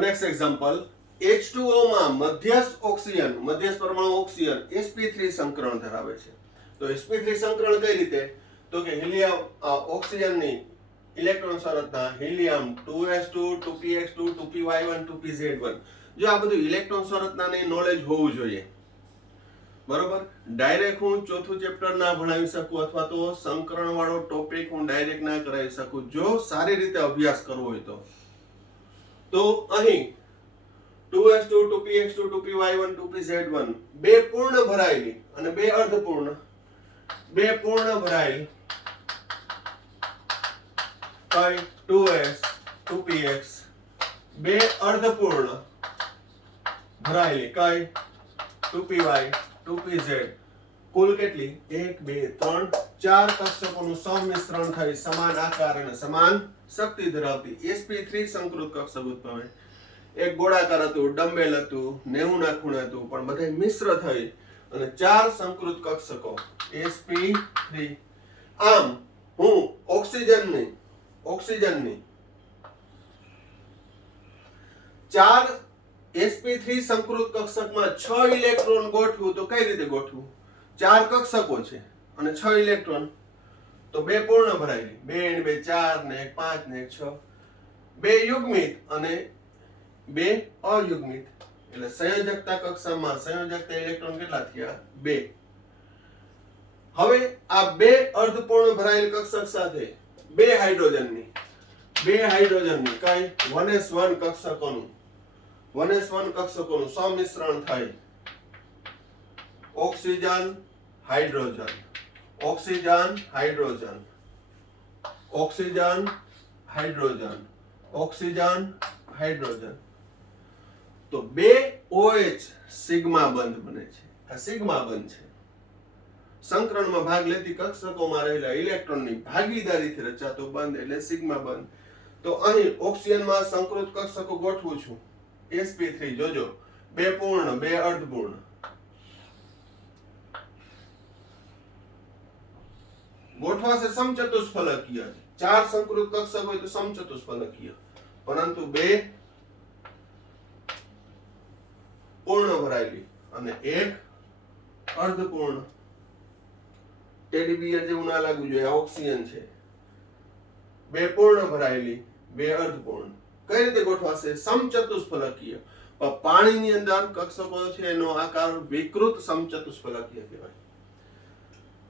નેક્સ્ટ એક્ઝામ્પલ, H2O માં મધ્યસ્થ ઓક્સિજન, મધ્યસ્થ પરમાણુ ઓક્સિજન sp3 સંકરણ ધરાવે છે. તો sp3 સંકરણ કઈ રીતે? તો કે હિલિયમ ઓક્સિજનની ઇલેક્ટ્રોન સંરચના helium 2s2 2px2 2py1 2pz1. જો આ બધું ઇલેક્ટ્રોન સંરચનાની નોલેજ હોવું જોઈએ, બરોબર. ડાયરેક્ટ હું ચોથું ચેપ્ટર ના ભણાવી શકું, અથવા તો સંકરણ વાળો ટોપિક હું ડાયરેક્ટ ના કરાવી શકું, જો સારી રીતે અભ્યાસ કરવો હોય તો. તો અહીં 2s2 2px2 2py1 2pz1 બે પૂર્ણ ભરાયેલી અને બે અર્ધપૂર્ણ, બે પૂર્ણ ભરાયેલ કઈ 2s 2px, બે અર્ધપૂર્ણ ભરાયેલી કઈ 2py 2pz, કુલ કેટલી? 1 2 3 4 કક્ષકોનું સંમિશ્રણ થઈ સમાન આકાર અને સમાન શક્તિ ધરાવતી sp3 સંકૃત કક્ષક ઉદ્ભવે. એક ગોળાકાર હતું, ડમ્બેલ હતું, 90 ના ખૂણે હતું, પણ બધા મિશ્ર થઈ અને 4 સંકૃત કક્ષકો sp3. આમ હું ઓક્સિજનની 4 sp3 સંકૃત કક્ષકમાં 6 ઇલેક્ટ્રોન ગોઠવું તો કઈ રીતે ગોઠવું? 4 કક્ષકો છે અને 6 ઇલેક્ટ્રોન, તો 2 પૂર્ણ ભરાયેલી, 2 અને 2 4 ને 1 5 ને 1 6, 2 યુગ્મિત અને 2 અયુગ્મિત, એટલે સંયોજકતા કક્ષામાં સંયોજકતા ઇલેક્ટ્રોન કેટલા થયા? 2. હવે આ 2 અર્ધપૂર્ણ ભરાયેલ કક્ષક સાથે 2 હાઇડ્રોજનની કઈ 1s1 કક્ષકોનું સંમિશ્રણ થઈ oxygen hydrogen, oxygen hydrogen, oxygen hydrogen, oxygen hydrogen, તો 2 OH સિગ્મા બંધ બને છે. આ સિગ્મા બંધ છે. સંકરણમાં ભાગ લેતી કક્ષકોમાં રહેલા ઇલેક્ટ્રોનની ભાગીદારીથી રચાતો બંધ એટલે સિગ્મા બંધ. તો અહીં ઓક્સિજનમાં સંકૃત કક્ષકો ગોઠવું છું. sp3 જોજો, 2 પૂર્ણ 2 અર્ધપૂર્ણ. ગોઠવાશે સમચતુષ્ફલકીય. 4 સંકૃત કક્ષક હોય તો સમચતુષ્ફલકીય, પરંતુ 2 પૂર્ણ ભરાયેલી અને 1 અર્ધપૂર્ણ. ટેડી બિયર જેવું ના લાગવું જોઈએ, આ ઓક્સિજન છે. 2 પૂર્ણ ભરાયેલી, 2 અર્ધપૂર્ણ. કઈ રીતે ગોઠવાશે? સમચતુષ્ફલકીય. પણ પાણીની અંદર કક્ષકો છે એનો આકાર વિકૃત સમચતુષ્ફલકીય કહેવાય.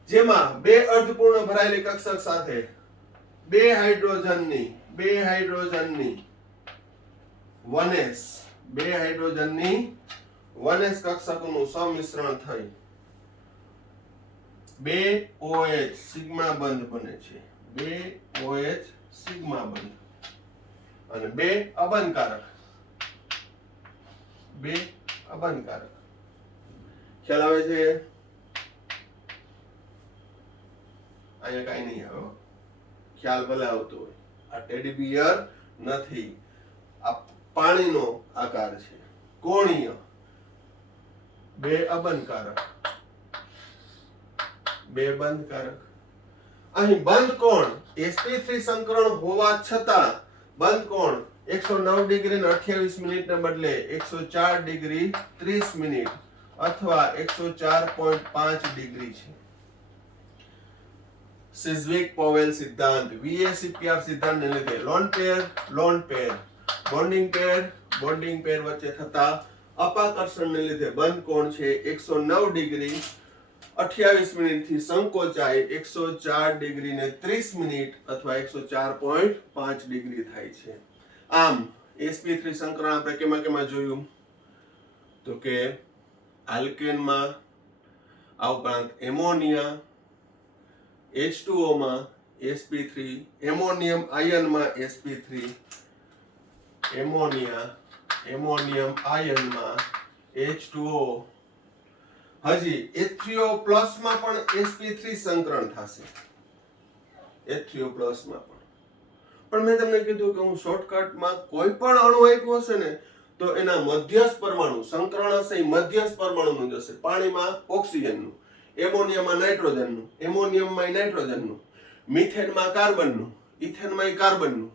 જેમાં 2 અર્ધપૂર્ણ ભરાયેલી કક્ષક સાથે 2 હાઇડ્રોજનની 1s 1s કક્ષકોનું સંમિશ્રણ થઈ 2 OH સિગ્મા બંધ બને છે. 2 OH સિગ્મા બંધ અને 2 અબંધકારક. ખ્યાલ આવે છે? અહીંયા કઈ નહીં આવે. ખ્યાલ ભલે આવતો હોય. આ ટેડી બિયર નથી, આ પાણીનો આકાર છે. કોણીય. 2 અબંધકારક, 2 બંધકારક. અહીં બંધ કોણ sp3 સંકરણ હોવા છતાં બંધ કોણ 109 ડિગ્રી અને 28 મિનિટને બદલે 104 ડિગ્રી 30 મિનિટ અથવા 104.5 ડિગ્રી છે. સિઝવિક પોવેલ સિદ્ધાંત, VACPR સિદ્ધાંતને લીધે લોન પેર બોન્ડિંગ પેર વચ્ચે થતા અપાકર્ષણને લીધે બંધ કોણ છે 109 ડિગ્રી 28 મિનિટથી સંકોચાય 104 ડિગ્રી ને 30 મિનિટ અથવા 104.5 ડિગ્રી થાય છે. આમ sp3 સંકરણ આપણે કેમાં જોયું? તો કે આલ્કેનમાં, આ ઉપરાંત એમોનિયા, H2O માં sp3, ammonium આયનમાં sp3, ammonium આયનમાં H2O, હજી H3O+ માં પણ sp3 સંકરણ થશે. H3O+ માં પણ મેં તમને કીધું કે હું શોર્ટકટમાં કોઈ પણ અણુ આપ્યો હશે ને તો એના મધ્યસ્થ પરમાણુ સંકરણ હશે, મધ્યસ્થ પરમાણુનું જશે. પાણીમાં ઓક્સિજનનું, એમોનિયામાં નાઇટ્રોજનનું, એમોનિયમમાં નાઇટ્રોજનનું, મિથેનમાં કાર્બનનું, ઇથેનમાં કાર્બનનું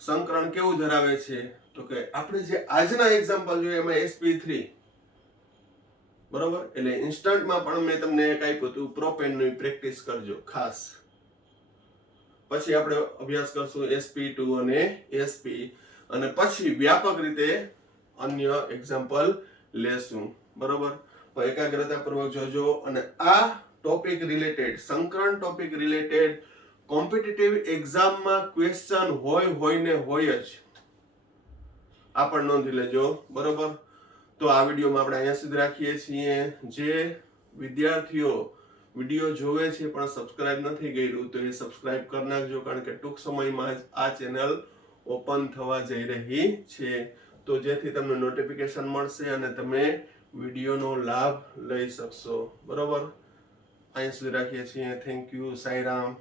સંકરણ કેવું ધરાવે છે? તો કે આપણે જે આજના એક્ઝામ્પલ જોઈએ એમાં sp3, બરોબર? એટલે ઇન્સ્ટન્ટમાં પણ મેં તમને એક આપ્યું હતું, પ્રોપેનની પ્રેક્ટિસ કરજો ખાસ. પછી આપણે અભ્યાસ કરશું sp2 અને sp, અને પછી વ્યાપક રીતે અન્ય એક્ઝામ્પલ લેશું, બરોબર? તો એકાગ્રતાપૂર્વક જોજો. અને આ ટોપિક રિલેટેડ, સંકરણ ટોપિક રિલેટેડ કોમ્પિટિટિવ એક્ઝામમાં ક્વેશ્ચન હોય જ. આ પણ નોંધી લેજો, બરોબર? તો આ વિડીયોમાં આપણે અહીંયા સુધી રાખીએ છીએ. જે વિદ્યાર્થીઓ વિડીયો જોવે છે પણ સબસ્ક્રાઇબ નથી કર્યું તો એ સબસ્ક્રાઇબ કરી નાખજો, કારણ કે ટૂંક સમયમાં જ આ ચેનલ ઓપન થવા જઈ રહી છે. તો જેથી તમને નોટિફિકેશન મળશે અને તમે વિડીયોનો લાભ લઈ શકશો, બરોબર? અહીં સુધી રાખીએ છીએ. Thank you. સાંઈરામ.